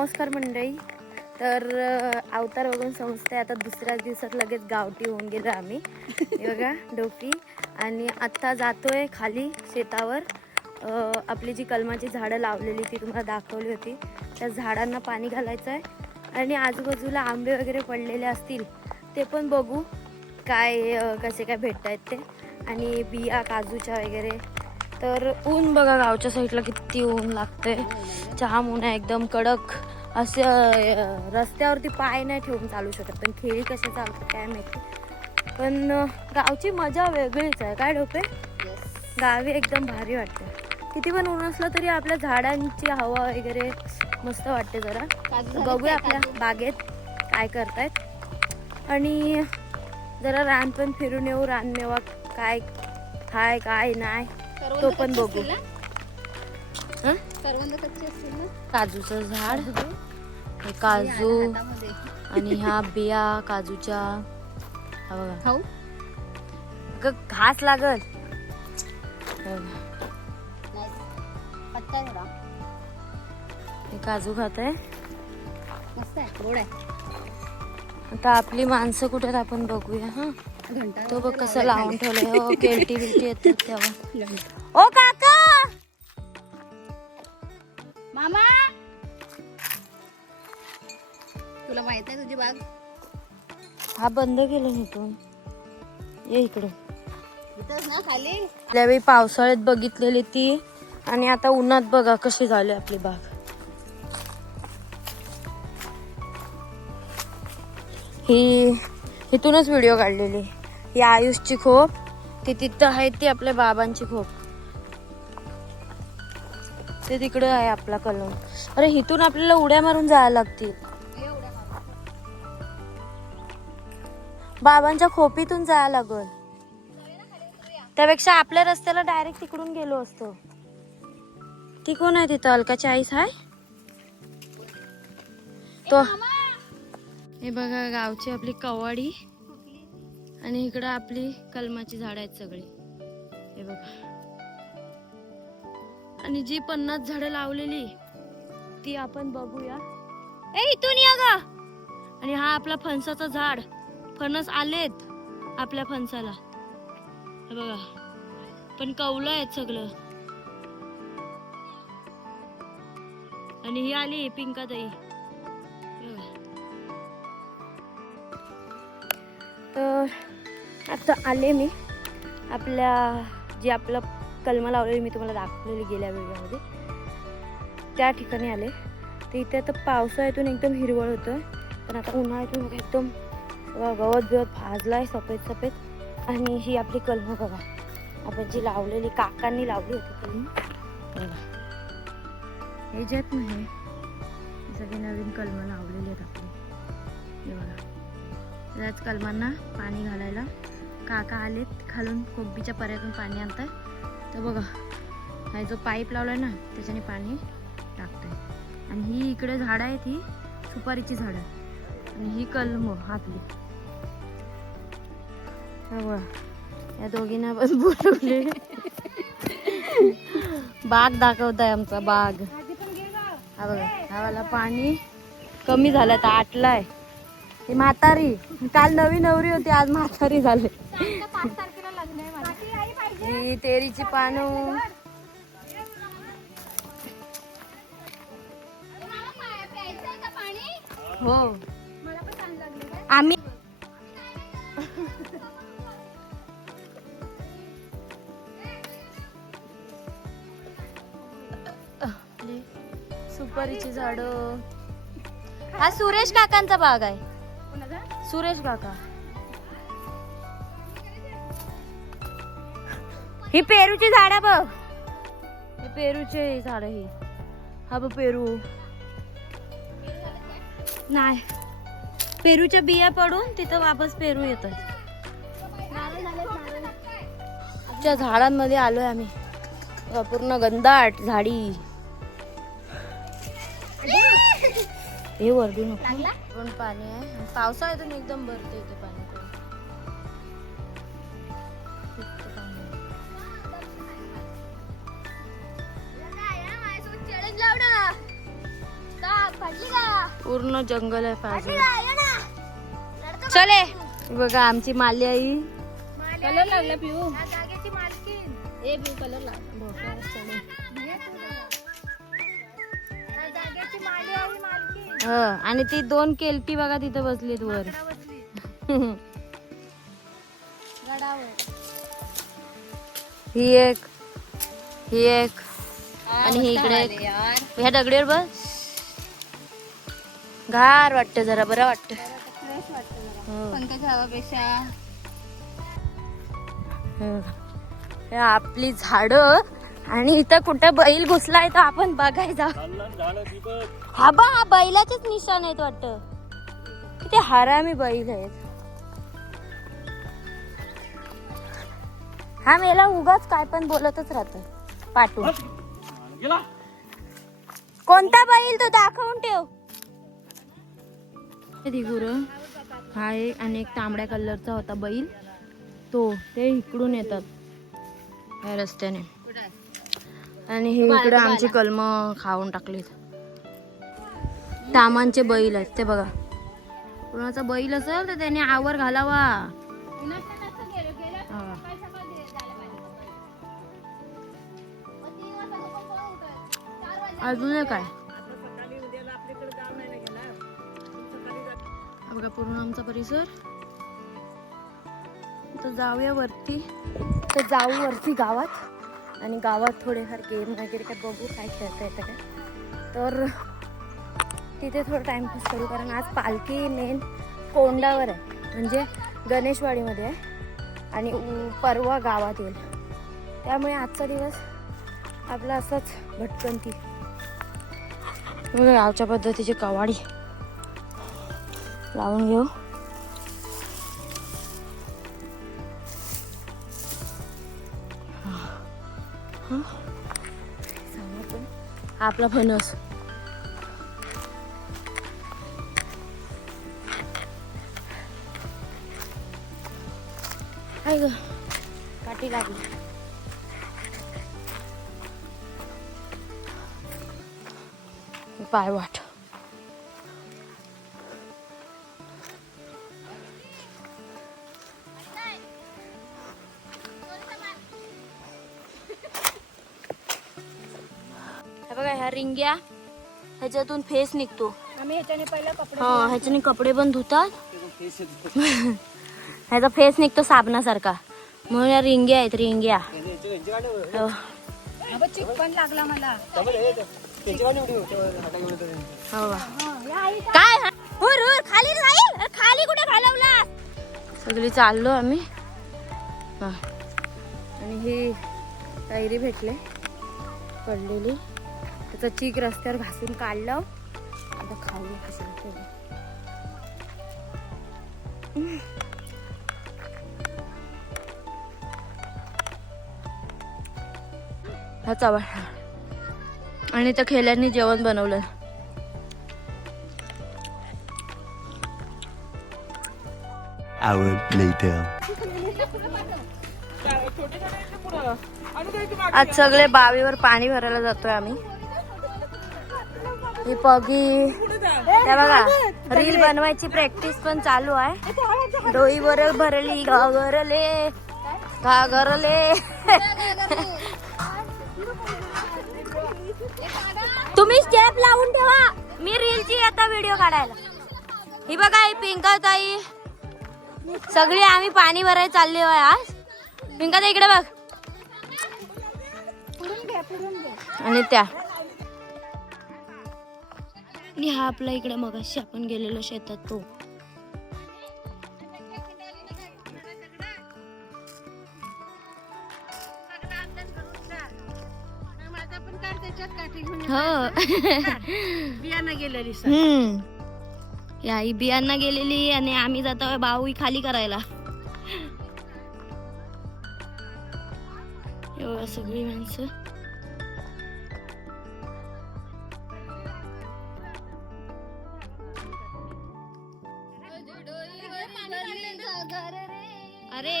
नमस्कार मंडळी. तर अवतार बघून समजते आता दुसऱ्याच दिवसात लगेच गावठी होऊन गेलो आम्ही. हे बघा डोकी. आणि आत्ता जातोय खाली शेतावर. आपली जी कलमाची झाडं लावलेली ती तुम्हाला दाखवली होती, त्या झाडांना पाणी घालायचं आहे. आणि आजूबाजूला आंबे वगैरे पडलेले असतील ते पण बघू काय कसे काय भेटत आहेत ते. आणि बिया काजूच्या वगैरे. तर ऊन बघा गावच्या साईडला किती ऊन लागतंय. जाम ऊन आहे एकदम कडक. असं रस्त्यावरती पाय नाही ठेवून चालू शकत, पण खेळी कशा चालतात काय माहिती. पण गावची मजा वेगळीच आहे काय डोपे. गावी एकदम भारी वाटतं. किती पण ऊन असलं तरी आपल्या झाडांची हवा वगैरे मस्त वाटते. जरा बघूया आपल्या बागेत काय करतायत आणि जरा रान पण फिरून येऊ. रानमेवा काय खाय काय नाही तो पण बघू. काजूचं झाड, हे काजू आणि ह्या बिया काजूच्या. हा बघा घास लागल. हे काजू खात आहे. आता आपली माणसं कुठे आहेत आपण बघूया. हा तो बघ कसं लावून ठेवलंय. हो केलटी बिलटी येतात तेव्हा. ओ काका मामा, तुला माहित आहे तुझी बाग? हा बंद केलं इथून. ये इकडे. इथंच ना खाली. त्यावेळी पावसाळ्यात बघितलेली ती आणि आता उन्हात बघा कशी झाली आपली बाग. ही इथूनच व्हिडिओ काढलेली. ही आयुषची खोप, ती तिथं आहे ती आपल्या बाबांची खोप. ते तिकडे आहे आपला कलम. अरे इथून आपल्याला उड्या मारून जायला लागतील. बाबांच्या खोपीतून जायला लागल. त्यापेक्षा आपल्या रस्त्याला डायरेक्ट तिकडून गेलो असतो. ती कोण आहे तिथं? अलकाची आईस आहे तो. हे बघा गावची आपली कवाडी आणि इकडं आपली कलमाची झाड आहेत सगळी. हे बघा. आणि जी 50 झाडं लावलेली ती आपण बघूया. इथून या गा. आणि हा आपला फणसाचा झाड. फणस आलेत आपल्या फणसाला. हे बघा पण कवलं आहेत सगळं. आणि ही आली पिंकाताई. तर आता आले मी आपल्या जे आपलं कलमा लावलेली मी तुम्हाला दाखवलेली गेल्या व्हिडिओमध्ये त्या ठिकाणी आले. तर इथे आता पावसाळ्यातून एकदम हिरवळ होतं, पण आता उन्हाळ्यातून बघा एकदम गवत बिवत भाजलाय सफेद सफेद. आणि ही आपली कलम बघा आपण जी लावलेली काकांनी लावली होती कलम बघा. हे ज्यात नाही सगळे नवीन कलम लावलेले आहेत आपले. हे बघा त्याच कलमांना पाणी घालायला काका आलेत खालून कोबीच्या पर्यातून पाणी आणतात. तर बघा हा जो पाईप लावलाय ना त्याच्याने पाणी टाकतंय. आणि ही इकडे झाडं आहेत, ही सुपारीची झाडं. आणि ही कलम आपली. बघा या दोघींना पण बोलवले. बाग दाखवताय आमचा बाग. हा बघा ह्याला पाणी कमी झालं तर आटलाय. ही म्हातारी काल नवी नवरी होती, आज म्हातारी झाले. ही तेरीची पानं. हो आम्ही सुपारीची झाड. हा सुरेश काकांचा बाग आहे. सुरेश काका. ही पेरूची झाड बघ. हे पेरूचे झाड. ही हा बघ पेरू नाही. पेरूच्या बिया पडून तिथं वापस पेरू येतात. त्या झाडांमध्ये आलोय आम्ही. पूर्ण गंधाट झाडी. हे वरती नको पण पाणी आहे. पावसाळ्यातून एकदम भरते इथे पाणी. चॅलेंज लाव ना. फाटली का? पूर्ण जंगल आहे बाजूला. चले बघा आमची माली आई. कलर लागला पिऊ. ए पिऊ कलर लाग. आणि ती 2 केलटी बघा तिथे बसलीत वर. ही एक आणि ही इकडे एक. ह्या दगडीवर बस. गार वाटतं जरा, बरं वाटतं. पंखाच्या हवापेक्षा. हे आपली झाडं आणि इथं कुठं बैल घुसलाय तर आपण बघायचा. हा बा, हा बैलाचेच निशाण आहेत वाटतं. किती हरामी बैल आहेत. हा मेला उगाच काय पण बोलतच राहतो पाठवून. कोणता बैल तो दाखवून ठेव. हा एक आणि एक तांबड्या कलरचा होता बैल, तो ते इकडून येतात या रस्त्याने. आणि हे इकडे आमची कलम खाऊन टाकलीत. तामांचे बैल आहेत ते बघा. कुणाचा बैल असेल तर त्याने आवर घालावा. अजून काय बघा पूर्ण आमचा परिसर. तर जाऊया वरती. तर जाऊ वरती गावात आणि गावात थोडेफार गेम वगैरे काय बघू काय खेळता येतं काय. तर तिथे थोडं टाइमपास करू कारण आज पालखी मेन कोंडावर आहे म्हणजे गणेशवाडीमध्ये आहे आणि परवा गावात येईल. त्यामुळे आजचा दिवस आपला असाच भटकंती. गावच्या पद्धतीची कवाडी लावून घेऊ. आपला फणस काय ग काठी लागली. पायवाट बघा ह्या रिंग्या ह्याच्यातून फेस निघतो. हा ह्याच्याने कपडे पण धुतात. ह्याचा फेस निघतो साबणासारखा म्हणून या रिंग्या आहेत रिंग्या. पण लागला मला. काय खाली जाईल. खाली कुठे घालवला. सगळी चाललो आम्ही. आणि ही कैरी भेटले पडलेली. त्याचा चीक रस्त्यावर घासून काढलं. आता खाऊ कसं. हा चवळ. आणि त्या खेळ्यांनी जेवण बनवलं. Hour later. आज सगळे बावीवर पाणी भरायला जातोय आम्ही. ही पगी त्या बघा रील बनवायची प्रॅक्टिस पण चालू आहे. डोईवर भरली घागरले घागरले. तुम्ही स्टेप लावून ठेवा. मी रीलची आता व्हिडिओ काढायला. ही बघा ही पिंका ताई सगळी आम्ही पाणी भरायला चालले आहे आज. पिंका ताई इकडे बघ. आणि त्या आणि हा आपला इकडे मगाशी आपण गेलेलो शेतात तो. बियाणं गेलेली. या आई बियांना गेलेली आणि आम्ही जातो बावी खाली करायला. एवढं सगळी माणसं. अरे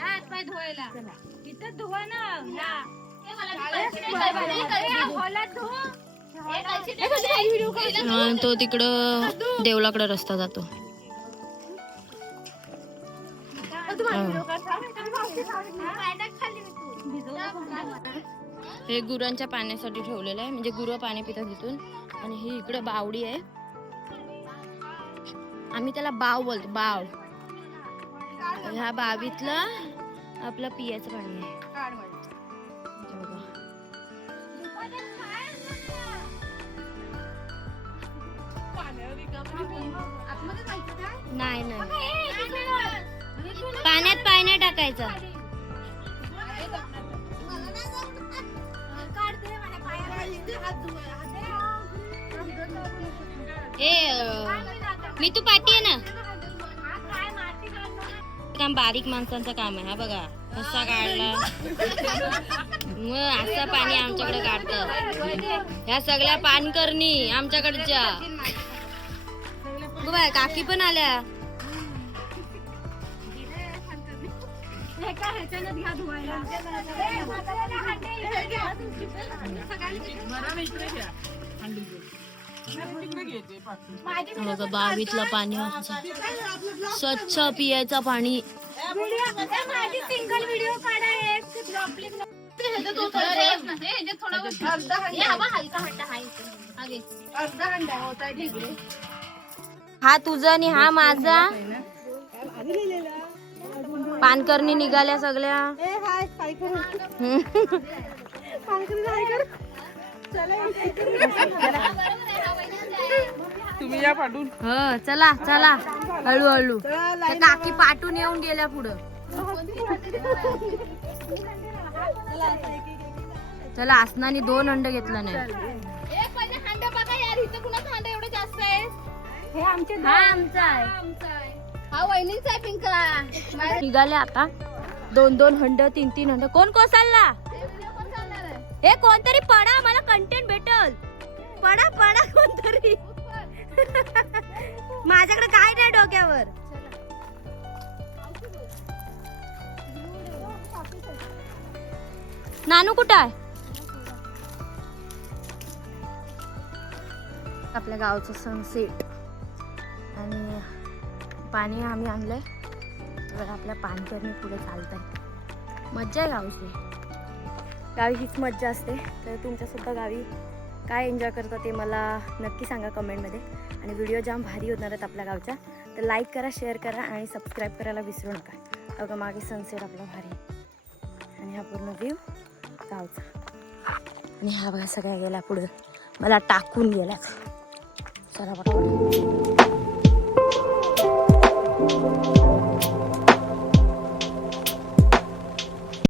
हात पाय धुवायला इथं धुवा ना. तो तिकडं देवळाकडे रस्ता जातो. हे गुरांच्या पाण्यासाठी ठेवलेलं आहे, म्हणजे गुरं पाणी पितात तिथून. आणि ही इकडे बावडी आहे, आम्ही त्याला बाव बोलतो, बाव. ह्या बावीतलं आपलं पियाचं पाणी आहे. नाही पाण्यात पाय नाही टाकायचं. मी तू पाठी आहे ना. काम बारीक माणसांचं काम आहे. हा बघा कसा काढला. मग असं पाणी आमच्याकडे काढतं. ह्या सगळ्या पानकरणी आमच्याकडच्या. बघ काकी पण आल्या. बावीतलं पाणी स्वच्छ पियाचं पाणी. हा तुझा आणि हा माझा. पानकरणी निघाल्या सगळ्या. तुम्ही या पाठवून. हो चला चला हळूहळू. काकी पाठून येऊन गेल्या पुढं. चला आसनाने 2 अंड घेतला नाही. हा आमचा आहे. हा वहिनीचा आहे पिंका. निघाले आता 2-2 हंड 3-3 हंड. कोण कोसळला? हे कोणतरी पडा, मला कंटेंट भेटल. पडा पडा कोणतरी. माझ्याकडे काय नाही डोक्यावर. नानू कुठं आहे? आपल्या गावचं सनसेट आणि पाणी आम्ही आणलंय. तर आपल्या पानकरणी पुढे चालतंय. मज्जा आहे गावची. गावी हीच मज्जा असते. तर तुमच्यासुद्धा गावी काय एन्जॉय करता ते मला नक्की सांगा कमेंटमध्ये. आणि व्हिडिओ जाम भारी होणार आहेत आपल्या गावच्या. तर लाईक करा, शेअर करा आणि सबस्क्राईब करायला विसरू नका. बघा मागे सनसेट आपला भारी आणि हा पूर्ण व्ह्यू गावचा. आणि हा बघा सगळ्या गेला पुढं, मला टाकून गेला. चला बघा.